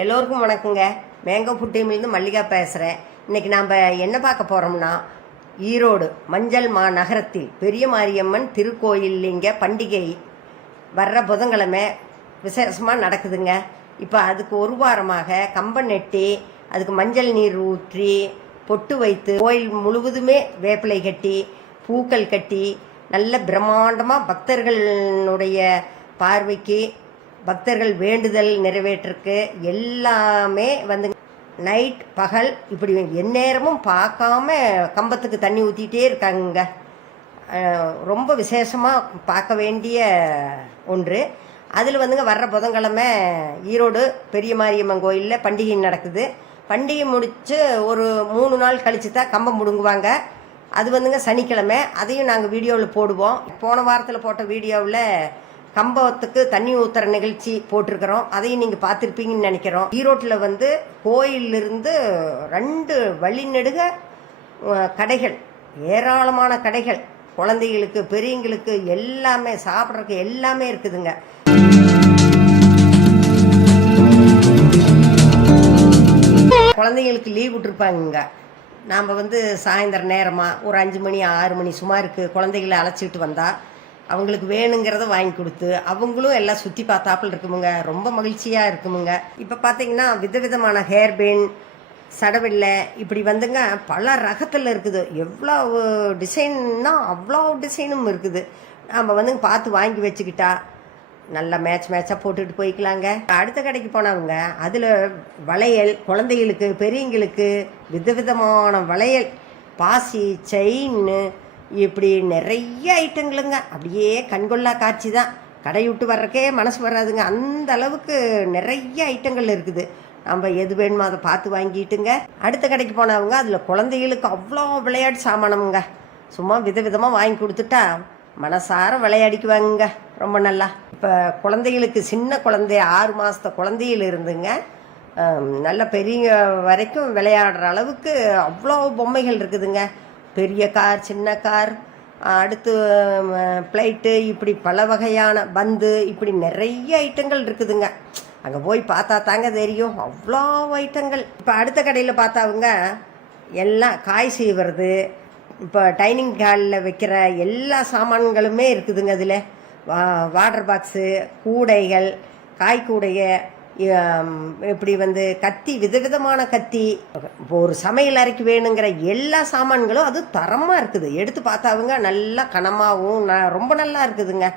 எல்லோருக்கும் வணக்கங்க. Mango food டீம்லேருந்து Mallika பேசுகிறேன். இன்றைக்கி நாம் என்ன பார்க்க போகிறோம்னா, ஈரோடு மஞ்சள் நகரத்தில் பெரிய மாரியம்மன் திருக்கோயிலிங்க பண்டிகை வர்ற புதன்கிழமை விசேஷமாக நடக்குதுங்க. இப்போ அதுக்கு ஒரு வாரமாக கம்பம் நெட்டி, அதுக்கு மஞ்சள் நீர் ஊற்றி பொட்டு வைத்து கோயில் முழுவதுமே வேப்பிலை கட்டி பூக்கள் கட்டி நல்ல பிரம்மாண்டமாக பக்தர்களுடைய பார்வைக்கு பக்தர்கள் வேண்டுதல் நிறைவேற்றிருக்கு. எல்லாமே வந்து நைட் பகல் இப்படி எந்நேரமும் பார்க்காம கம்பத்துக்கு தண்ணி ஊற்றிட்டே இருக்காங்க. ரொம்ப விசேஷமாக பார்க்க வேண்டிய ஒன்று. அதில் வந்துங்க வர்ற புதன்கிழமை ஈரோடு பெரிய மாரியம்மன் கோயிலில் பண்டிகை நடக்குது. பண்டிகை முடித்து ஒரு 3 நாள் கழித்து தான் கம்பம் முடுங்குவாங்க. அது வந்துங்க சனிக்கிழமை. அதையும் நாங்கள் வீடியோவில் போடுவோம். போன வாரத்தில் போட்ட வீடியோவில் கம்பத்துக்கு தண்ணி ஊற்றுற நிகழ்ச்சி போட்டிருக்கிறோம். அதையும் நீங்கள் பார்த்துருப்பீங்கன்னு நினைக்கிறோம். ஈரோட்டில் வந்து கோயிலிருந்து 2 வழிநெடுக கடைகள், ஏராளமான கடைகள், குழந்தைகளுக்கு பெரியவங்களுக்கு எல்லாமே சாப்பிட்றதுக்கு எல்லாமே இருக்குதுங்க. குழந்தைங்களுக்கு லீவ் விட்டுருப்பாங்க. நாம் வந்து சாயந்தரம் நேரமாக ஒரு 5 மணி 6 மணி சுமாருக்கு குழந்தைகளை அழைச்சிட்டு வந்தால் அவங்களுக்கு வேணுங்கிறத வாங்கி கொடுத்து அவங்களும் எல்லாம் சுற்றி பார்த்தாப்பில் இருக்குமுங்க. ரொம்ப மகிழ்ச்சியாக இருக்குமுங்க. இப்போ பார்த்தீங்கன்னா விதவிதமான ஹேர்பேன், சடவில்லை இப்படி வந்துங்க பல ரகத்தில் இருக்குது. எவ்வளோ டிசைன்னா அவ்வளோ டிசைனும் இருக்குது. நம்ம வந்து பார்த்து வாங்கி வச்சுக்கிட்டா நல்லா மேட்சாக போட்டுட்டு போய்க்கலாங்க. அடுத்த கடைக்கு போனவங்க அதில் வளையல், குழந்தைகளுக்கு பெரியவங்களுக்கு விதவிதமான வளையல், பாசி, செயின், இப்படி நிறைய ஐட்டங்களுங்க. அப்படியே கண்கொள்ளா காட்சி தான். கடை விட்டு வர்றக்கே மனசு வராதுங்க. அந்த அளவுக்கு நிறைய ஐட்டங்கள் இருக்குது. நம்ம எது வேணுமோ அதை பார்த்து வாங்கிட்டுங்க. அடுத்த கடைக்கு போனவங்க அதில் குழந்தைகளுக்கு அவ்வளோ விளையாட்டு சாமானமுங்க. சும்மா விதவிதமாக வாங்கி கொடுத்துட்டா மனசார விளையாடிக்குவாங்க ரொம்ப நல்லா. இப்போ குழந்தைகளுக்கு சின்ன குழந்தை 6 மாதத்த குழந்தையில் இருந்துங்க நல்ல பெரிய வரைக்கும் விளையாடுற அளவுக்கு அவ்வளோ பொம்மைகள் இருக்குதுங்க. பெரிய கார், சின்ன கார், அடுத்து பிளைட்டு, இப்படி பல வகையான பந்து, இப்படி நிறைய ஐட்டங்கள் இருக்குதுங்க. அங்கே போய் பார்த்தா தாங்க தெரியும் அவ்வளோ ஐட்டங்கள். இப்போ அடுத்த கடையில் பார்த்தாவுங்க எல்லாம் காய் சீவுறது, இப்போ டைனிங் ஹாலில் வைக்கிற எல்லா சாமான்களுமே இருக்குதுங்க. அதில் வாட்டர் பாக்ஸு, கூடைகள், காய்கூடைய, இப்படி வந்து கத்தி, விதவிதமான கத்தி, இப்போ ஒரு சமையல் அறைக்கு வேணுங்கிற எல்லா சாமான்களும் அது தரமாக இருக்குது. எடுத்து பார்த்தாவுங்க நல்லா கனமாகவும் ரொம்ப நல்லா இருக்குதுங்க.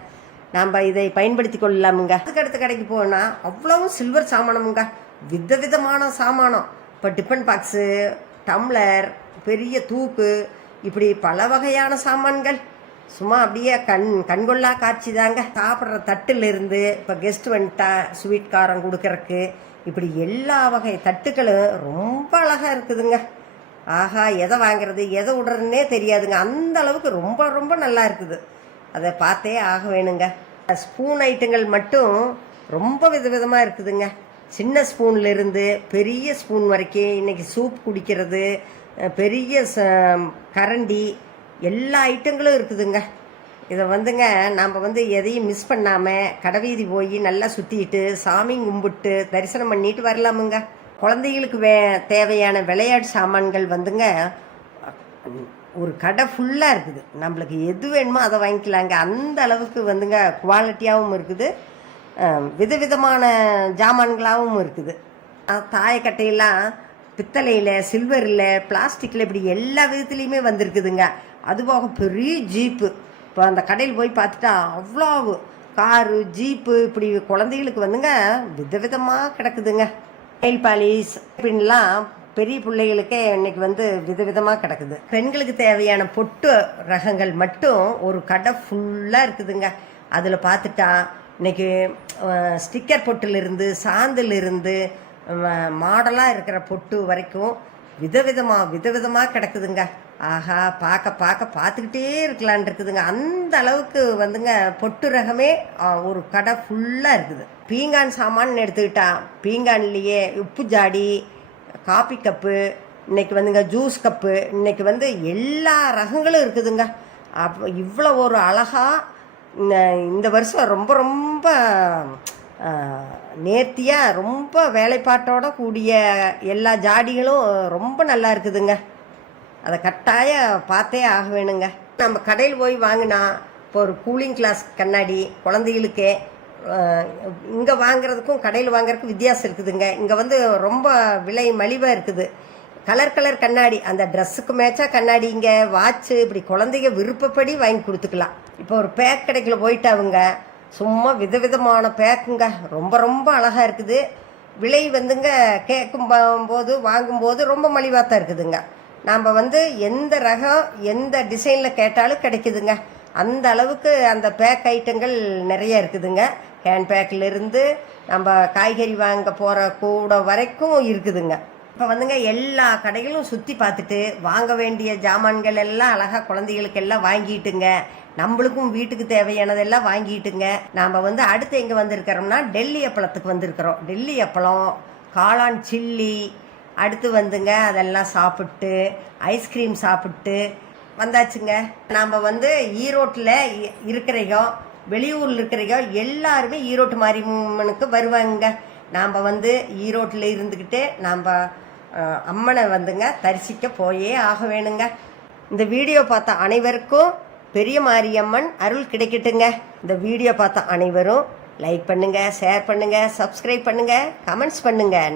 நாம் இதை பயன்படுத்தி கொள்ளலாமுங்க. அதுக்கு அடுத்த கடைக்கு போனால் அவ்வளவும் சில்வர் சாமானமுங்க. விதவிதமான சாமானம். இப்போ டிஃபன் பாக்ஸு, டம்ளர், பெரிய தூக்கு, இப்படி பல வகையான சாமான்கள். சும்மா அப்படியே கண்கொள்ளா காட்சி தாங்க. சாப்பிட்ற தட்டுலேருந்து இப்போ கெஸ்ட் வந்துட்டா ஸ்வீட் காரம் கொடுக்கறக்கு இப்படி எல்லா வகை தட்டுக்களும் ரொம்ப அழகாக இருக்குதுங்க. ஆஹா, எதை வாங்கிறது எதை விடுறதுன்னே தெரியாதுங்க. அந்த அளவுக்கு ரொம்ப ரொம்ப நல்லா இருக்குது. அதை பார்த்தே ஆக வேணுங்க. ஸ்பூன் ஐட்டங்கள் மட்டும் ரொம்ப விதவிதமாக இருக்குதுங்க. சின்ன ஸ்பூன்லேருந்து பெரிய ஸ்பூன் வரைக்கும். இன்றைக்கி சூப் குடிக்கிறது, பெரிய கரண்டி, எல்லா ஐட்டங்களும் இருக்குதுங்க. இதை வந்துங்க நாம் வந்து எதையும் மிஸ் பண்ணாமல் கடைவீதி போய் நல்லா சுற்றிட்டு சாமி கும்பிட்டு தரிசனம் பண்ணிட்டு வரலாமுங்க. குழந்தைகளுக்கு தேவையான விளையாட்டு சாமான்கள் வந்துங்க ஒரு கடை ஃபுல்லாக இருக்குது. நம்மளுக்கு எது வேணுமோ அதை வாங்கிக்கலாங்க. அந்த அளவுக்கு வந்துங்க குவாலிட்டியாகவும் இருக்குது, விதவிதமான ஜாமான்களாகவும் இருக்குது. தாயக்கட்டையெல்லாம் பித்தளையில், சில்வரில், பிளாஸ்டிக்கில், இப்படி எல்லா விதத்துலேயுமே வந்திருக்குதுங்க. அதுபோக பெரிய ஜீப்பு. இப்போ அந்த கடையில் போய் பார்த்துட்டா அவ்வளோ காரு, ஜீப்பு, இப்படி குழந்தைகளுக்கு வந்துங்க விதவிதமாக கிடக்குதுங்க. நெயில் பாலிஷ் இப்படின்லாம் பெரிய பிள்ளைகளுக்கே இன்னைக்கு வந்து விதவிதமாக கிடக்குது. பெண்களுக்கு தேவையான பொட்டு ரகங்கள் மட்டும் ஒரு கடை ஃபுல்லாக இருக்குதுங்க. அதில் பார்த்துட்டா இன்னைக்கு ஸ்டிக்கர் பொட்டிலிருந்து, சாந்திலிருந்து, மாடலாக இருக்கிற பொட்டு வரைக்கும் விதவிதமாக கிடக்குதுங்க. ஆஹா, பார்த்துக்கிட்டே இருக்கலான் இருக்குதுங்க. அந்த அளவுக்கு வந்துங்க பொட்டு ரகமே ஒரு கடை ஃபுல்லாக இருக்குது. பீங்கான் சாமான்னு எடுத்துக்கிட்டா பீங்கான்லேயே உப்பு ஜாடி, காபி கப்பு, இன்னைக்கு வந்துங்க ஜூஸ் கப்பு, இன்னைக்கு வந்து எல்லா ரகங்களும் இருக்குதுங்க. அப்போ இவ்வளோ ஒரு அழகாக இந்த வருஷம் ரொம்ப ரொம்ப நேர்த்தியாக ரொம்ப வேலைப்பாட்டோட கூடிய எல்லா ஜாடிகளும் ரொம்ப நல்லா இருக்குதுங்க. அதை கட்டாயம் பார்த்தே ஆக வேணுங்க. நம்ம கடையில் போய் வாங்கினா இப்போ ஒரு கூலிங் கிளாஸ் கண்ணாடி குழந்தைகளுக்கே இங்கே வாங்குறதுக்கும் கடையில் வாங்குறதுக்கும் வித்தியாசம் இருக்குதுங்க. இங்கே வந்து ரொம்ப விலை மலிவாக இருக்குது. கலர் கண்ணாடி அந்த ட்ரெஸ்ஸுக்கு மேட்சாக கண்ணாடி, இங்கே வாட்சு, இப்படி குழந்தைங்க விருப்பப்படி வாங்கி கொடுத்துக்கலாம். இப்போ ஒரு பேக் கடைக்குள்ள போயிட்டு அவங்க சும்மா விதவிதமான பேக்குங்க, ரொம்ப அழகாக இருக்குது. விலை வந்துங்க கேட்கும் போது வாங்கும்போது ரொம்ப மலிவாக தான் இருக்குதுங்க. நாம் வந்து எந்த ரகம் எந்த டிசைனில் கேட்டாலும் கிடைக்குதுங்க. அந்த அளவுக்கு அந்த பேக் ஐட்டங்கள் நிறைய இருக்குதுங்க. ஹேண்ட் பேக்கிலிருந்து நம்ம காய்கறி வாங்க போகிற கூட வரைக்கும் இருக்குதுங்க. இப்போ வந்துங்க எல்லா கடைகளும் சுற்றி பார்த்துட்டு வாங்க வேண்டிய ஜாமான்கள் எல்லாம் அழகாக குழந்தைகளுக்கு எல்லாம் வாங்கிட்டுங்க, நம்மளுக்கும் வீட்டுக்கு தேவையானதெல்லாம் வாங்கிட்டுங்க. நாம் வந்து அடுத்து எங்கே வந்திருக்கிறோம்னா டெல்லி அப்பளத்துக்கு வந்திருக்கிறோம். டெல்லி அப்பளம், காளான் சில்லி, அடுத்து வந்துங்க அதெல்லாம் சாப்பிட்டு ஐஸ்கிரீம் சாப்பிட்டு வந்தாச்சுங்க. நாம் வந்து ஈரோட்டில் இருக்கிறையோ வெளியூரில் இருக்கிறையோ எல்லாருமே ஈரோட்டு மாரியம்மனுக்கு வருவாங்க. நாம் வந்து ஈரோட்டில் இருந்துக்கிட்டு நாம் அம்மனை வந்துங்க தரிசிக்க போயே ஆக வேணுங்க. இந்த வீடியோ பார்த்த அனைவருக்கும் பெரிய மாரியம்மன் அருள் கிடைக்கட்டுங்க. இந்த வீடியோ பார்த்த அனைவரும் லைக் பண்ணுங்கள், ஷேர் பண்ணுங்கள், சப்ஸ்கிரைப் பண்ணுங்கள், கமெண்ட்ஸ் பண்ணுங்கள்.